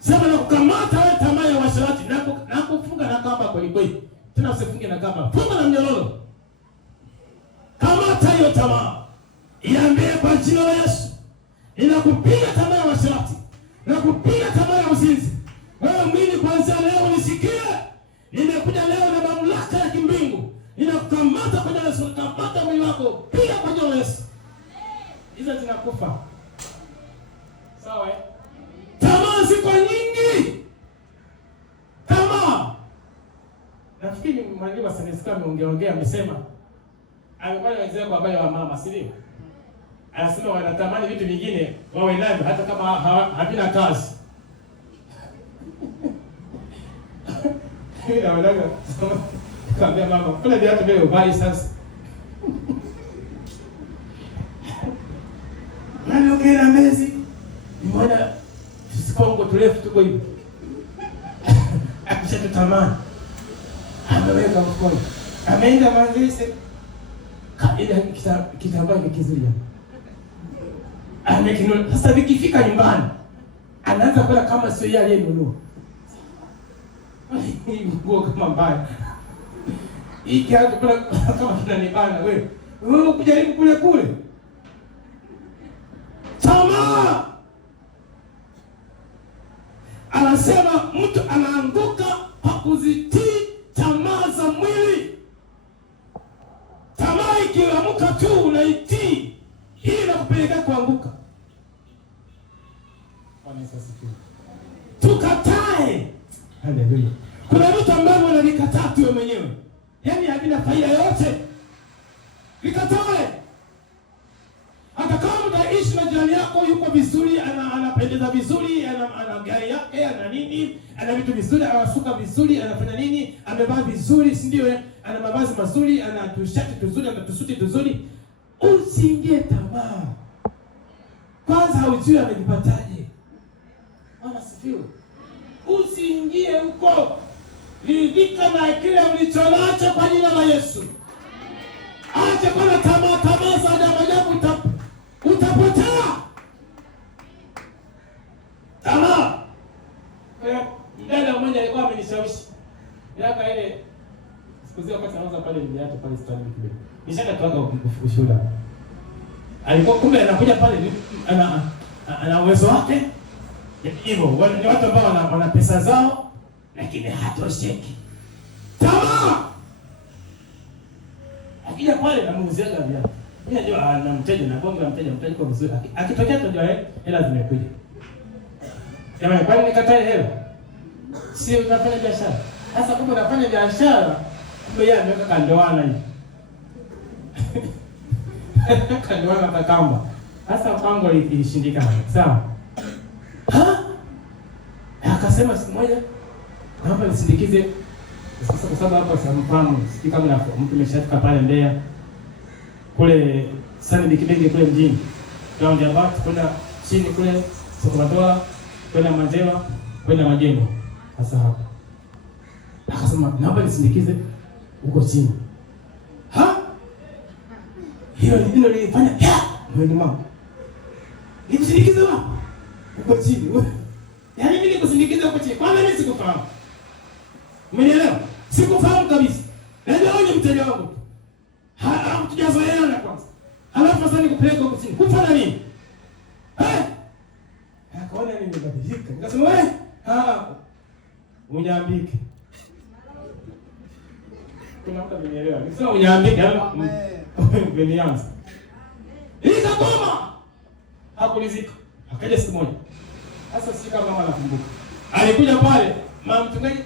Sema na kukamata wewe tamaa ya uasherati na kufunga na kamba kweli kweli. Tena usifunge na kamba. Funga na mnyororo. Kamata hiyo tamaa. Iambie kwa jina la Yesu. Ninakupiga tamaa ya uasherati. Nakupiga tamaa ya uzinzi. Wewe mwili kuanzia leo nisikie. Nimekuja leo na mamlaka ya kimbingu. Ninakukamata kwa jina la Yesu. Kamata mwili wako. Piga kwa jina la Yesu. Hizo zinakufa. Sawa eh? Tamaa ziko nyingi. Tamaa. Nafikiri mwalimu wa Senesika ameongea amesema. Alikuwa anaelezea kwa habari ya mama, si ndio? Anasema wanatamani vitu vingine wawe navyo hata kama havina kazi. Mimi naona kaambia mama, kuna viatu vile ubai sasa. Nani ongea mezi? Nimeona sikongo turefu tuko hivi. Akishatu tamani. Ameweka mkono. Ameenda manzese. Ile kitambaa kizuri. Amekinunua. Sasa vikifika nyumbani anaanza kula kama sio yeye aliyenunua. Nguo kama mbaya. Hiki hapo kula kama tunanibana wewe. Wewe kujaribu kule. Tamaa. Anasema mtu anaanguka kwa kuzitii tamaa za mwili. Tamaa ikiamka tu unaitii, hii inakupeleka kuanguka. Bwana Yesu asifiwe. Tukatae. Haleluya. Kuna vitu ambavyo unavikataa tu wewe mwenyewe. Yaani havina faida yote. Vikatae. Hata kama utaishi na jirani yako yuko vizuri, anapendeza vizuri, ana gari yake, ana nini, ana vitu vizuri, anasuka vizuri, anafanya nini, amevaa vizuri, si ndio? Ana mavazi mazuri, ana tushati tuzuri, ana tusuti tuzuri. Usiingie tamaa. Kwanza hujui amejipataje. Mama sifiwe. Usiingie huko. Ridhika na kile ulichonacho kwa jina la Yesu. Acha kwa tamaa za ajabu utapotea. Tamaa. Mdada mmoja alikuwa amenishawishi. Miaka ile siku zile wakati anaanza pale viatu pale stand kule. Nishaka toka ushuhuda. Alikuwa kumbe anakuja pale ana uwezo wake. Hivyo ni watu ambao wana pesa zao lakini hatosheki. Tamaa. Akija pale anamuuziaga viatu. Mimi najua ana mteja na bonga mteja kwa vizuri. Akitokea tunajua hela zimekuja. Jamani, kwani nikatae hela? Si unafanya biashara. Sasa kumbe unafanya biashara, kumbe yeye ameweka kandoana hivi. Kandoana kwa kamba. Sasa mpango ilishindikana. Sawa? Akasema siku moja naomba nisindikize. Sasa kwa sababu hapo sasa mfano, si kama mtu ameshafika pale Mbeya. Kule sana Bikibenge kule mjini. Ground about kwenda chini kule Sokodoa, kwenda Manjewa, kwenda Majengo. Sasa hapo akasema naomba nisindikize huko chini. Hiyo ndio nilifanya. Ndio mama. Nisindikize wapi? Huko chini. Yaani mimi nikusindikize huko chini. Kwanza mimi sikufahamu. Umenielewa? Sikufahamu kabisa. Najua wewe ni mteja wangu. Tujazoeana kwanza. Halafu sasa nikupeleka huko chini. Kufanya nini? Akaona nini nimebadilika. Nikasema wewe, unyambike. Kuna mtu amenielewa. Nikasema unyambike. Umenianza. Nikagoma. Hakulizika. Akaja siku moja. Sasa si kama mama nakumbuka. Alikuja pale, mama mchungaji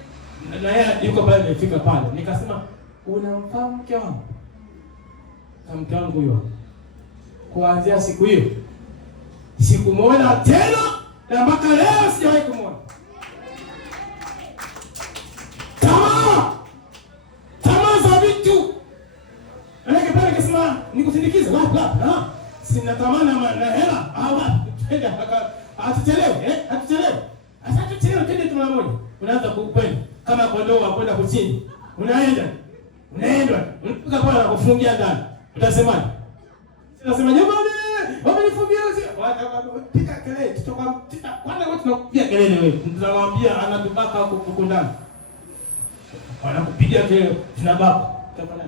na yeye yuko pale amefika pale. Nikasema, "Unamfahamu mke wangu?" Na mke wangu huyo. Kuanzia siku hiyo sikumuona tena na mpaka leo sijawahi kumuona. Tamaa za vitu. Anake pale akasema nikusindikize wapi? Sina tamaa na hela. Twende hatuchelewe, hatuchelewe. Sasa tuchelewe twende tu mara moja. Unaanza kwenda kama kondoo kwenda kuchini. Unaenda. Unafika pale na kufungia ndani. Utasemaje? Unasema jamani, wamenifungia. Pika kelele, kwanza wote tunakupigia kelele wewe. Tunamwambia anatubaka huko ndani. Wanakupigia kelele, tunabaka. Utafanya